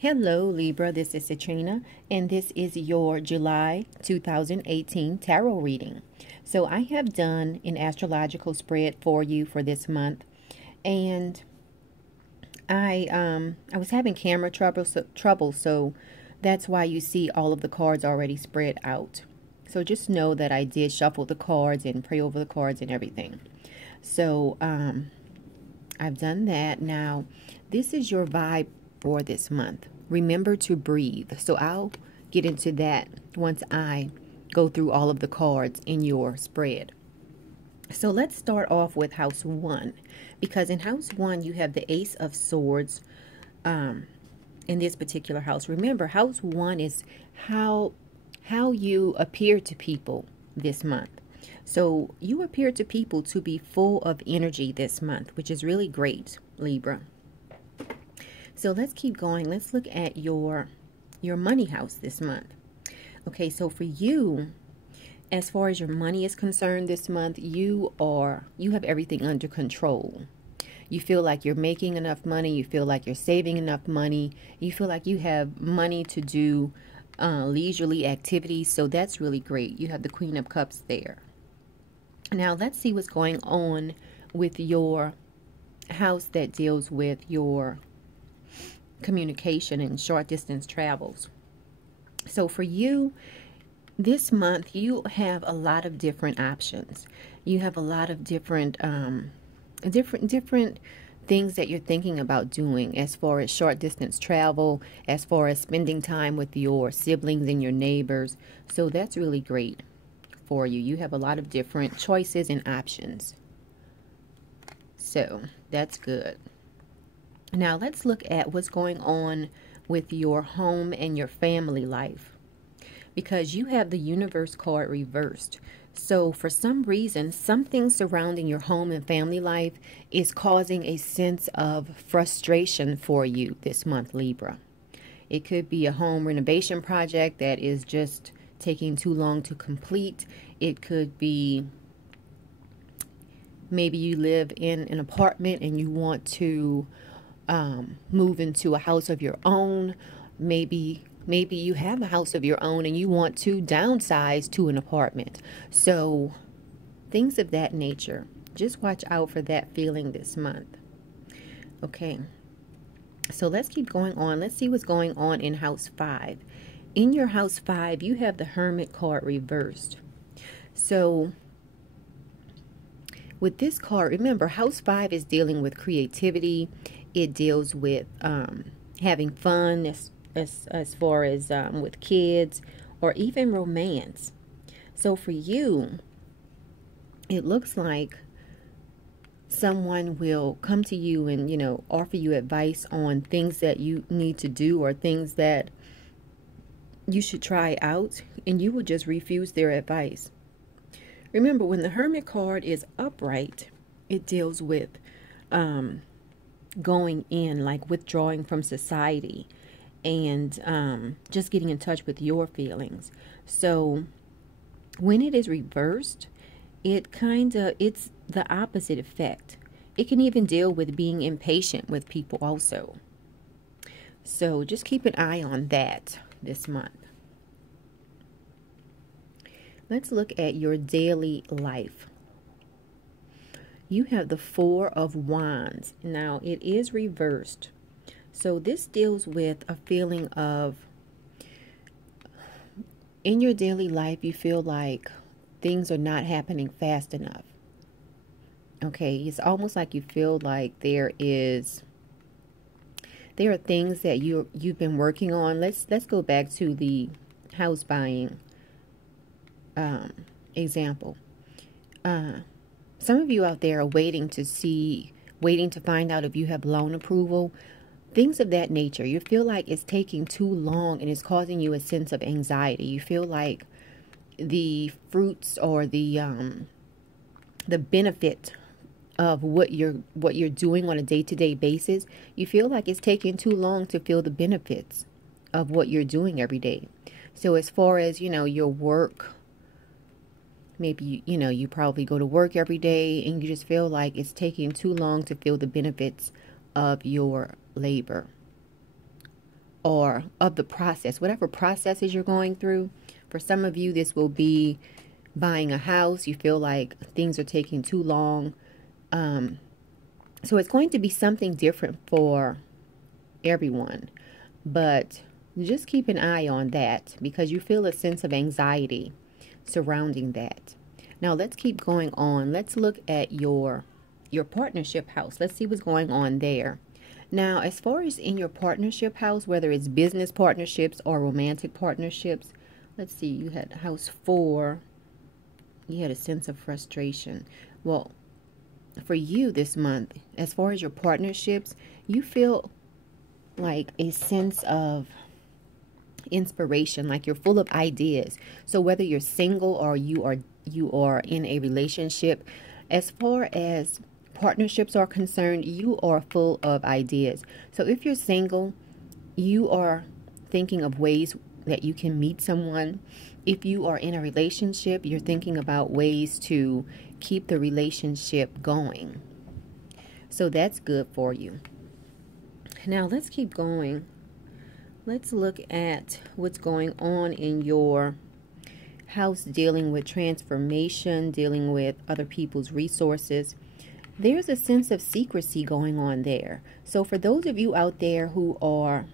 Hello Libra, this is Citrina, and this is your July 2018 tarot reading. So I have done an astrological spread for you for this month, and I was having camera trouble, so that's why you see all of the cards already spread out. So just know that I did shuffle the cards and pray over the cards and everything. So I've done that. Now, this is your vibe for this month. Remember to breathe. So I'll get into that once I go through all of the cards in your spread. So let's start off with house 1, because in house 1 you have the Ace of Swords in this particular house. Remember, house 1 is how you appear to people this month. So you appear to people to be full of energy this month, which is really great, Libra. So let's keep going. Let's look at your money house this month. Okay, so for you, as far as your money is concerned this month, you have everything under control. You feel like you're making enough money. You feel like you're saving enough money. You feel like you have money to do leisurely activities. So that's really great. You have the Queen of Cups there. Now let's see what's going on with your house that deals with your communication and short distance travels. So for you this month, you have a lot of different options. You have a lot of different things that you're thinking about doing as far as short distance travel, as far as spending time with your siblings and your neighbors. So that's really great for you. You have a lot of different choices and options. So that's good. Now let's look at what's going on with your home and your family life, because you have the Universe card reversed. So for some reason, something surrounding your home and family life is causing a sense of frustration for you this month, Libra. It could be a home renovation project that is just taking too long to complete. It could be maybe you live in an apartment and you want to move into a house of your own. Maybe you have a house of your own and you want to downsize to an apartment. So things of that nature. Just watch out for that feeling this month. Okay. So let's keep going on. Let's see what's going on in house 5. In your house 5, you have the Hermit card reversed. So with this card, remember, house 5 is dealing with creativity. It deals with having fun as far as with kids or even romance. So for you, it looks like someone will come to you and, offer you advice on things that you need to do or things that you should try out, and you will just refuse their advice. Remember, when the Hermit card is upright, it deals with going in, like withdrawing from society and just getting in touch with your feelings. So when it is reversed, it's the opposite effect. It can even deal with being impatient with people also. So just keep an eye on that this month. Let's look at your daily life. You have the 4 of Wands. Now, it is reversed. So this deals with a feeling of, in your daily life, you feel like things are not happening fast enough. Okay, it's almost like you feel like there are things that you've been working on. Let's go back to the house buying example. Some of you out there are waiting to find out if you have loan approval, things of that nature. You feel like it's taking too long and it's causing you a sense of anxiety. You feel like the fruits or the benefit of what you're doing on a day-to-day basis, you feel like it's taking too long to feel the benefits of what you're doing every day. So as far as, your work, maybe, you probably go to work every day and you just feel like it's taking too long to feel the benefits of your labor. or of the process, whatever processes you're going through. For some of you, this will be buying a house. You feel like things are taking too long. So it's going to be something different for everyone. But just keep an eye on that because you feel a sense of anxiety surrounding that. Now let's keep going on. Let's look at your partnership house. Let's see what's going on there. Now, as far as in your partnership house, whether it's business partnerships or romantic partnerships, let's see, you had house 4. You had a sense of frustration. Well, for you this month, as far as your partnerships, you feel like a sense of inspiration, like you're full of ideas. So whether you're single or you are in a relationship, as far as partnerships are concerned, you are full of ideas. So if you're single, you are thinking of ways that you can meet someone. If you are in a relationship, you're thinking about ways to keep the relationship going. So that's good for you. Now let's keep going. Let's look at what's going on in your house dealing with transformation, dealing with other people's resources. There's a sense of secrecy going on there. So for those of you out there who are,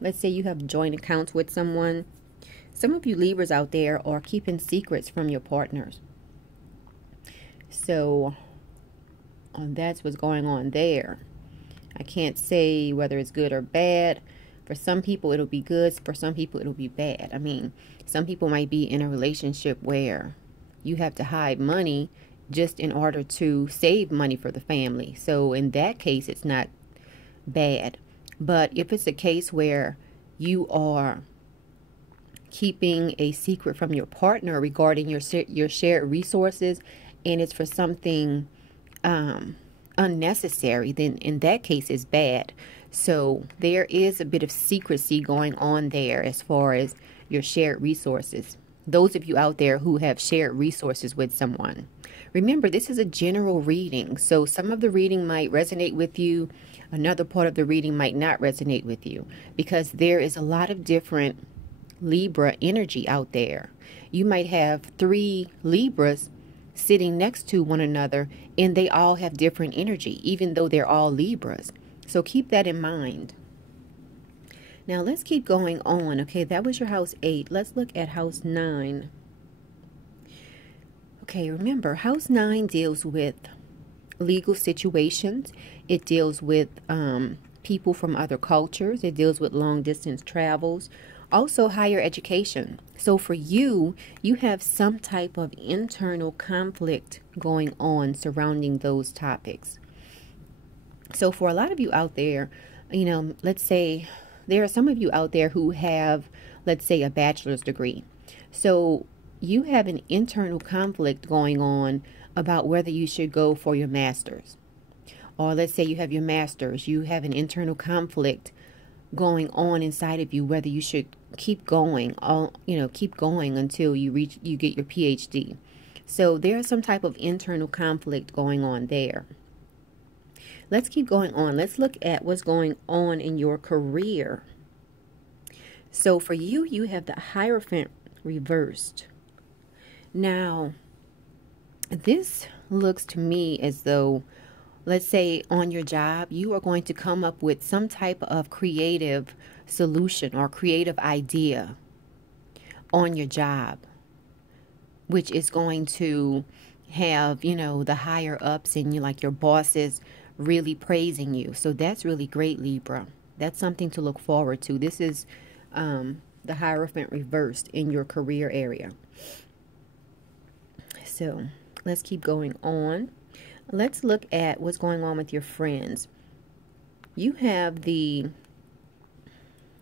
let's say you have joint accounts with someone, some of you Libras out there are keeping secrets from your partners. So that's what's going on there. I can't say whether it's good or bad. For some people it'll be good, for some people it'll be bad. I mean, some people might be in a relationship where you have to hide money just in order to save money for the family. So in that case, it's not bad. But if it's a case where you are keeping a secret from your partner regarding your shared resources, and it's for something unnecessary, then in that case it's bad. So there is a bit of secrecy going on there as far as your shared resources. Those of you out there who have shared resources with someone, remember this is a general reading, so some of the reading might resonate with you, another part of the reading might not resonate with you, because there is a lot of different Libra energy out there. You might have 3 Libras sitting next to one another and they all have different energy, even though they're all Libras. So keep that in mind. Now let's keep going on. Okay, that was your house 8. Let's look at house 9. Okay, remember, house 9 deals with legal situations. It deals with people from other cultures. It deals with long distance travels. Also higher education. So for you, you have some type of internal conflict going on surrounding those topics. So for a lot of you out there, you know, let's say there are some of you out there who have, let's say, a bachelor's degree. So you have an internal conflict going on about whether you should go for your master's. Or let's say you have your master's, you have an internal conflict going on inside of you whether you should keep going, keep going until you get your PhD. So there's some type of internal conflict going on there. Let's keep going on. Let's look at what's going on in your career. So for you, you have the Hierophant reversed. Now, this looks to me as though, let's say on your job, you are going to come up with some type of creative solution or creative idea on your job, which is going to have, the higher ups and your bosses really praising you. So that's really great, Libra. That's something to look forward to. This is the Hierophant reversed in your career area. So let's keep going on. Let's look at what's going on with your friends. You have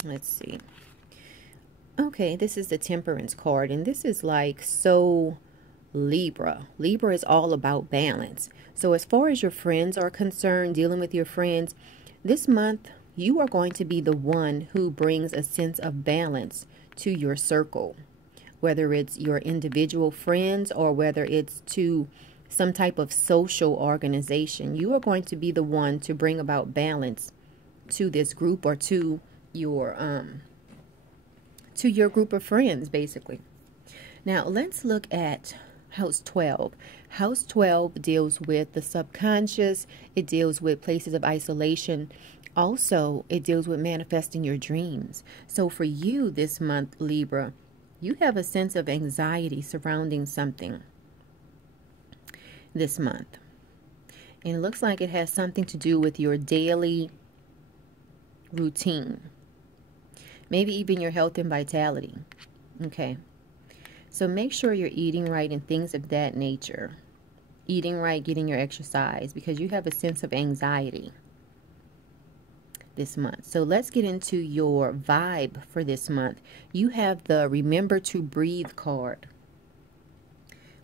let's see. Okay, this is the Temperance card, and this is so Libra. Libra is all about balance. So as far as your friends are concerned, dealing with your friends, this month you are going to be the one who brings a sense of balance to your circle, whether it's your individual friends or whether it's to some type of social organization. You are going to be the one to bring about balance to this group or to your group of friends, basically. Now, let's look at House 12. House 12 deals with the subconscious. It deals with places of isolation. Also, it deals with manifesting your dreams. So for you this month, Libra, you have a sense of anxiety surrounding something this month. And it looks like it has something to do with your daily routine. Maybe even your health and vitality. Okay. So make sure you're eating right and things of that nature. Eating right, getting your exercise, because you have a sense of anxiety this month. So let's get into your vibe for this month. You have the Remember to Breathe card,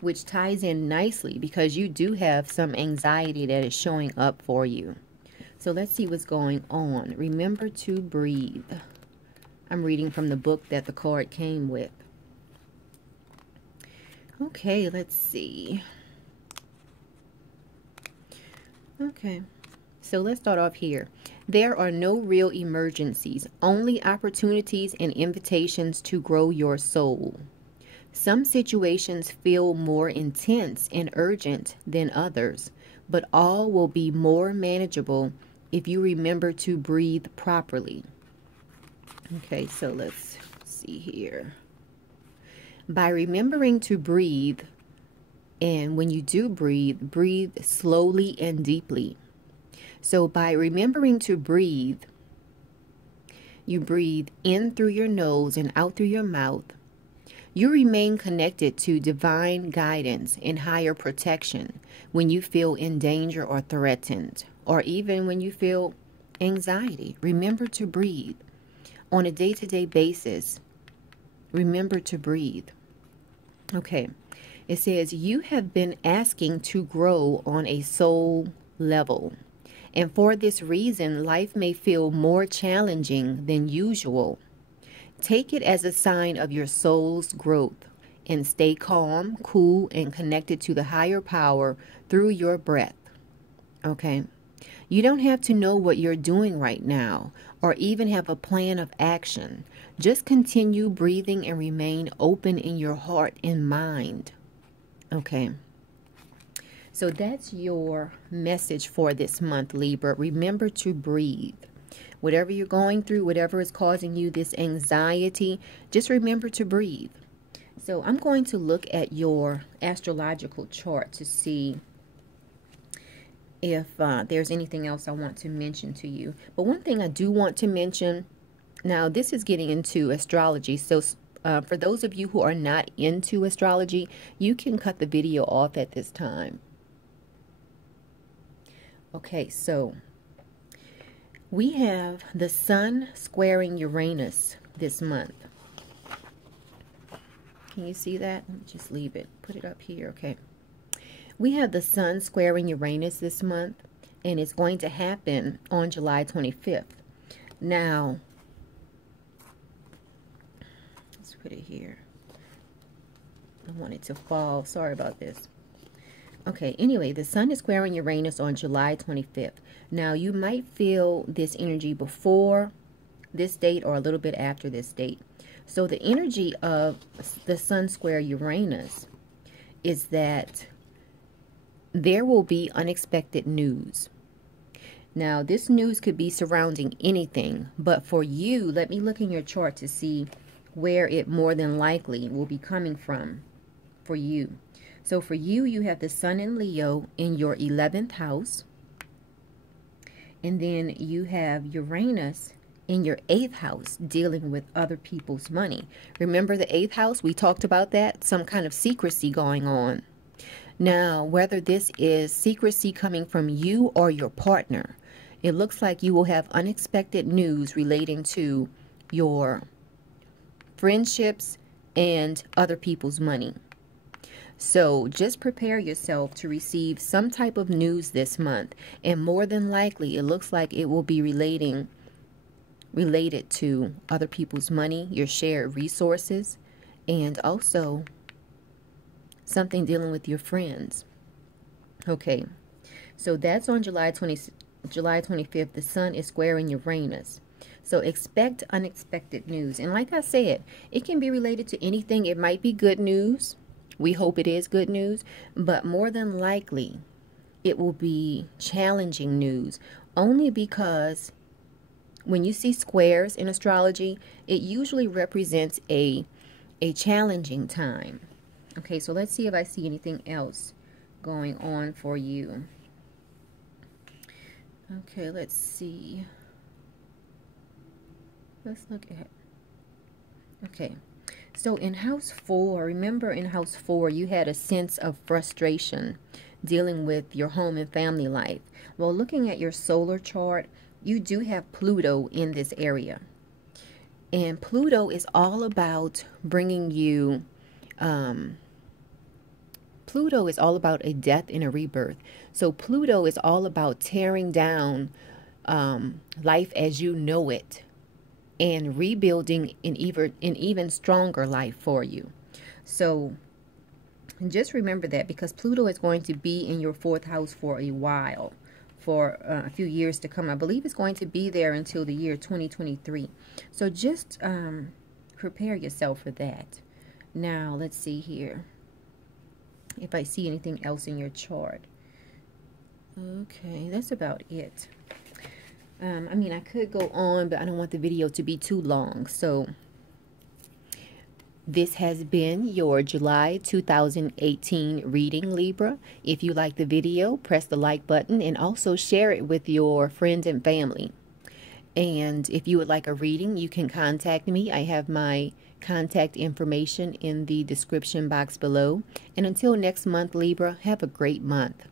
which ties in nicely because you do have some anxiety that is showing up for you. So let's see what's going on. Remember to breathe. I'm reading from the book that the card came with. Okay, let's see. Okay, so let's start off here. There are no real emergencies, only opportunities and invitations to grow your soul. Some situations feel more intense and urgent than others, but all will be more manageable if you remember to breathe properly. Okay, so let's see here. By remembering to breathe, and when you do breathe, breathe slowly and deeply. So by remembering to breathe, you breathe in through your nose and out through your mouth. You remain connected to divine guidance and higher protection when you feel in danger or threatened, or even when you feel anxiety. Remember to breathe. On a day-to-day basis, remember to breathe. Okay, it says you have been asking to grow on a soul level. And for this reason, life may feel more challenging than usual. Take it as a sign of your soul's growth and stay calm, cool, and connected to the higher power through your breath. Okay? You don't have to know what you're doing right now or even have a plan of action. Just continue breathing and remain open in your heart and mind. Okay? So that's your message for this month, Libra. Remember to breathe. Whatever you're going through, whatever is causing you this anxiety, just remember to breathe. So I'm going to look at your astrological chart to see if there's anything else I want to mention to you. But one thing I do want to mention, now this is getting into astrology. So for those of you who are not into astrology, you can cut the video off at this time. Okay, so we have the Sun squaring Uranus this month. Can you see that? Let me just leave it. Put it up here. Okay. We have the Sun squaring Uranus this month, and it's going to happen on July 25th. Now, let's put it here. I want it to fall. Sorry about this. Okay, anyway, the Sun is squaring Uranus on July 25th. Now, you might feel this energy before this date or a little bit after this date. So the energy of the Sun square Uranus is that there will be unexpected news. Now, this news could be surrounding anything, but for you, let me look in your chart to see where it more than likely will be coming from for you. So for you, you have the Sun in Leo in your 11th house. And then you have Uranus in your 8th house dealing with other people's money. Remember the 8th house? We talked about that. Some kind of secrecy going on. Now, whether this is secrecy coming from you or your partner, it looks like you will have unexpected news relating to your friendships and other people's money. So just prepare yourself to receive some type of news this month. And more than likely, it looks like it will be related to other people's money, your shared resources, and also something dealing with your friends. Okay, so that's on July 25th. The Sun is squaring Uranus. So expect unexpected news. And like I said, it can be related to anything. It might be good news. We hope it is good news. But more than likely, it will be challenging news. Only because when you see squares in astrology, it usually represents a challenging time. Okay, so let's see if I see anything else going on for you. Okay, let's see. Let's look at, okay, so in house 4, remember in house 4 you had a sense of frustration dealing with your home and family life. Well, looking at your solar chart, you do have Pluto in this area, and Pluto is all about bringing you Pluto is all about a death and a rebirth. So Pluto is all about tearing down life as you know it and rebuilding an even stronger life for you. So just remember that, because Pluto is going to be in your 4th house for a while, for a few years to come. I believe it's going to be there until the year 2023. So just prepare yourself for that. Now, let's see here if I see anything else in your chart. Okay, that's about it. I mean, I could go on, but I don't want the video to be too long. So this has been your July 2018 reading, Libra. If you like the video, press the like button and also share it with your friends and family. And if you would like a reading, you can contact me. I have my contact information in the description box below. And until next month, Libra, have a great month.